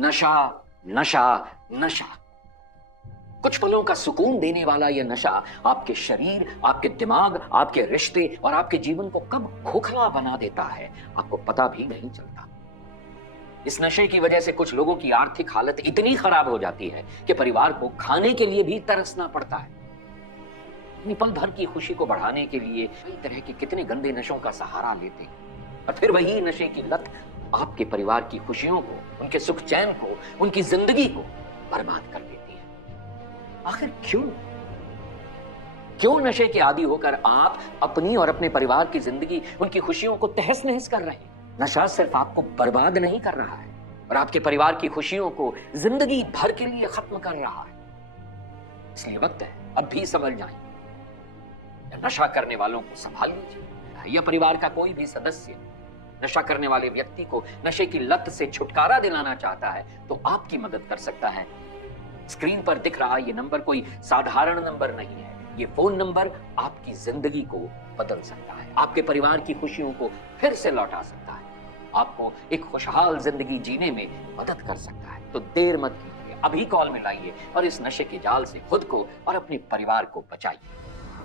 नशा नशा नशा। कुछ पलों का सुकून देने वाला यह नशा आपके शरीर, आपके दिमाग, आपके रिश्ते और आपके जीवन को कब खोखला बना देता है आपको पता भी नहीं चलता। इस नशे की वजह से कुछ लोगों की आर्थिक हालत इतनी खराब हो जाती है कि परिवार को खाने के लिए भी तरसना पड़ता है। अपनी पल भर की खुशी को बढ़ाने के लिए कई तरह के कितने गंदे नशों का सहारा लेते हैं और फिर वही नशे की लत आपके परिवार की खुशियों को, उनके सुख चैन को, उनकी जिंदगी को बर्बाद कर देती है। आखिर क्यों नशे के आदी होकर आप अपनी और अपने परिवार की जिंदगी, उनकी खुशियों को तहस नहस कर रहे हैं? नशा सिर्फ आपको बर्बाद नहीं कर रहा है और आपके परिवार की खुशियों को जिंदगी भर के लिए खत्म कर रहा है। इसलिए वक्त है अब भी समझ जाएं। नशा करने वालों को संभाल लीजिए। यह परिवार का कोई भी सदस्य नशा करने वाले व्यक्ति को नशे की लत से छुटकारा दिलाना चाहता है तो आपकी मदद कर सकता है। स्क्रीन पर दिख रहा ये नंबर कोई साधारण नंबर नहीं है। ये फोन नंबर आपकी जिंदगी को बदल सकता है, आपके परिवार की खुशियों को फिर से लौटा सकता है, आपको एक खुशहाल जिंदगी जीने में मदद कर सकता है। तो देर मत कीजिए, अभी कॉल मिलाइए और इस नशे के जाल से खुद को और अपने परिवार को बचाइए।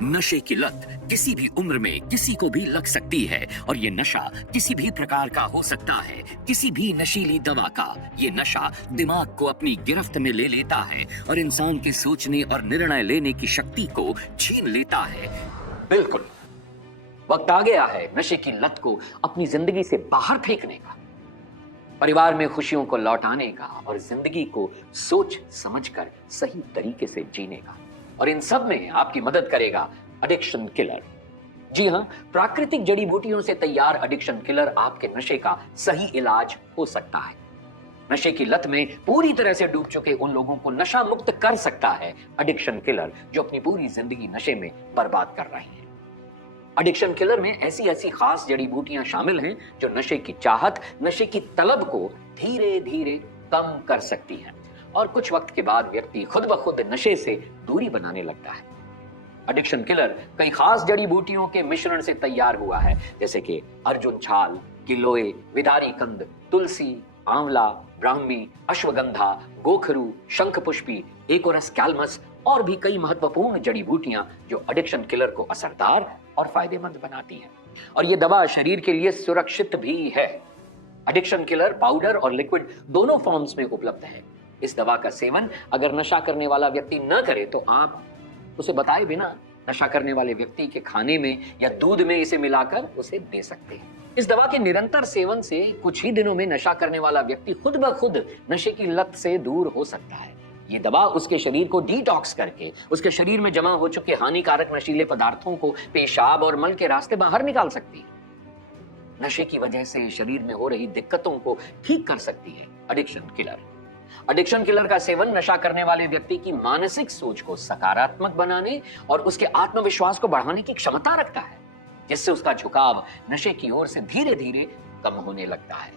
नशे की लत किसी भी उम्र में किसी को भी लग सकती है और ये नशा किसी भी प्रकार का हो सकता है, किसी भी नशीली दवा का। ये नशा दिमाग को अपनी गिरफ्त में ले लेता है और इंसान के सोचने और निर्णय लेने की शक्ति को छीन लेता है। बिल्कुल, वक्त आ गया है नशे की लत को अपनी जिंदगी से बाहर फेंकने का, परिवार में खुशियों को लौटाने का और जिंदगी को सोच समझकर सही तरीके से जीने का। और इन सब में आपकी मदद करेगा एडिक्शन किलर। जी हां, प्राकृतिक जड़ी बूटियों से तैयार एडिक्शन किलर आपके नशे का सही इलाज हो सकता है। नशे की लत में पूरी तरह से डूब चुके उन लोगों को नशा मुक्त कर सकता है एडिक्शन किलर, जो अपनी पूरी जिंदगी नशे में बर्बाद कर रहे हैं। एडिक्शन किलर में ऐसी खास जड़ी बूटियां शामिल हैं जो नशे की चाहत, नशे की तलब को धीरे धीरे कम कर सकती हैं और कुछ वक्त के बाद व्यक्ति खुद ब खुद नशे से दूरी बनाने लगता है। एडिक्शन किलर कई खास जड़ी बूटियों के मिश्रण से तैयार हुआ है, जैसे कि अर्जुन छाल, गिलोय, विदारी कंद, तुलसी, आंवला, ब्राह्मी, अश्वगंधा, गोखरू, शंखपुष्पी, एकोरस कैल्मस और भी कई महत्वपूर्ण जड़ी बूटियां जो एडिक्शन किलर को असरदार और फायदेमंद बनाती हैं। और ये दवा शरीर के लिए सुरक्षित भी है। एडिक्शन किलर पाउडर और लिक्विड दोनों फॉर्म्स में उपलब्ध है। इस दवा का सेवन अगर नशा करने वाला व्यक्ति न करे तो आप उसे बताए बिना नशा करने वाले व्यक्ति के खाने में या दूध में इसे मिलाकर उसे दे सकते हैं। इस दवा के निरंतर सेवन से कुछ ही दिनों में नशा करने वाला व्यक्ति खुद ब खुद नशे की लत से दूर हो सकता है। ये दवा उसके शरीर को डिटॉक्स करके उसके शरीर में जमा हो चुके हानिकारक नशीले पदार्थों को पेशाब और मल के रास्ते बाहर निकाल सकती है। नशे की वजह से शरीर में हो रही दिक्कतों को ठीक कर सकती है एडिक्शन किलर। एडिक्शन किलर का सेवन नशा करने वाले व्यक्ति की मानसिक सोच को सकारात्मक बनाने और उसके आत्मविश्वास को बढ़ाने की क्षमता रखता है, जिससे उसका झुकाव नशे की ओर से धीरे धीरे कम होने लगता है।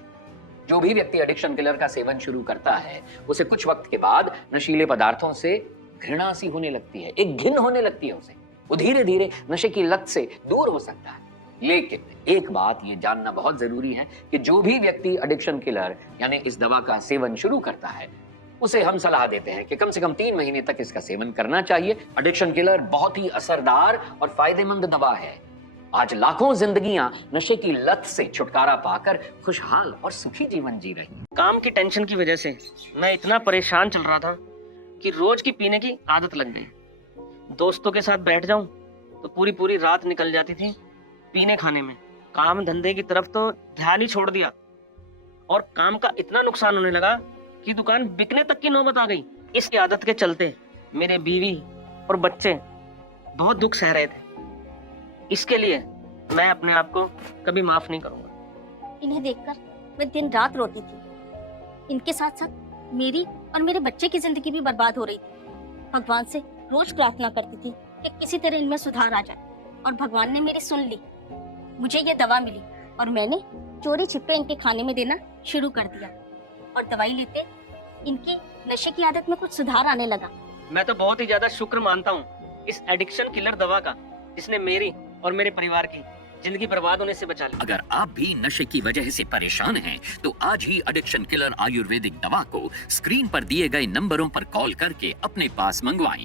जो भी व्यक्ति एडिक्शन किलर का सेवन शुरू करता है उसे कुछ वक्त के बाद नशीले पदार्थों से घृणा सी होने लगती है, एक घिन होने लगती है उसे। वो धीरे धीरे नशे की लत से दूर हो सकता है। लेकिन एक बात ये जानना बहुत जरूरी है कि जो भी व्यक्ति एडिक्शन किलर यानी इस दवा का सेवन शुरू करता है उसे हम सलाह देते हैं कि कम से कम 3 महीने तक इसका सेवन करना चाहिए। एडिक्शन किलर बहुत ही असरदार और फायदेमंद दवा है। आज लाखों जिंदगियां नशे की लत से छुटकारा पाकर खुशहाल और सुखी जीवन जी रही हैं। काम की टेंशन की वजह से मैं इतना परेशान चल रहा था कि रोज की पीने की आदत लग गई। दोस्तों के साथ बैठ जाऊं तो पूरी पूरी रात निकल जाती थी पीने खाने में। काम धंधे की तरफ तो ध्यान ही छोड़ दिया और काम का इतना नुकसान होने लगा कि दुकान बिकने तक की नौबत आ गई। इसकी आदत के चलते मेरे बीवी और बच्चे बहुत दुख सह रहे थे। इसके लिए मैं अपने आप को कभी माफ नहीं करूंगा। इन्हें देखकर मैं दिन रात रोती थी। इनके साथ साथ मेरी और मेरे बच्चे की जिंदगी भी बर्बाद हो रही थी। भगवान से रोज प्रार्थना करती थी कि किसी तरह इनमें सुधार आ जाए और भगवान ने मेरी सुन ली। मुझे ये दवा मिली और मैंने चोरी छिपे इनके खाने में देना शुरू कर दिया और दवाई लेते इनकी नशे की आदत में कुछ सुधार आने लगा। मैं तो बहुत ही ज्यादा शुक्र मानता हूँ इस एडिक्शन किलर दवा का, जिसने मेरी और मेरे परिवार की जिंदगी बर्बाद होने से बचा ले। अगर आप भी नशे की वजह से परेशान हैं, तो आज ही एडिक्शन किलर आयुर्वेदिक दवा को स्क्रीन पर दिए गए नंबरों पर कॉल करके अपने पास मंगवाएं।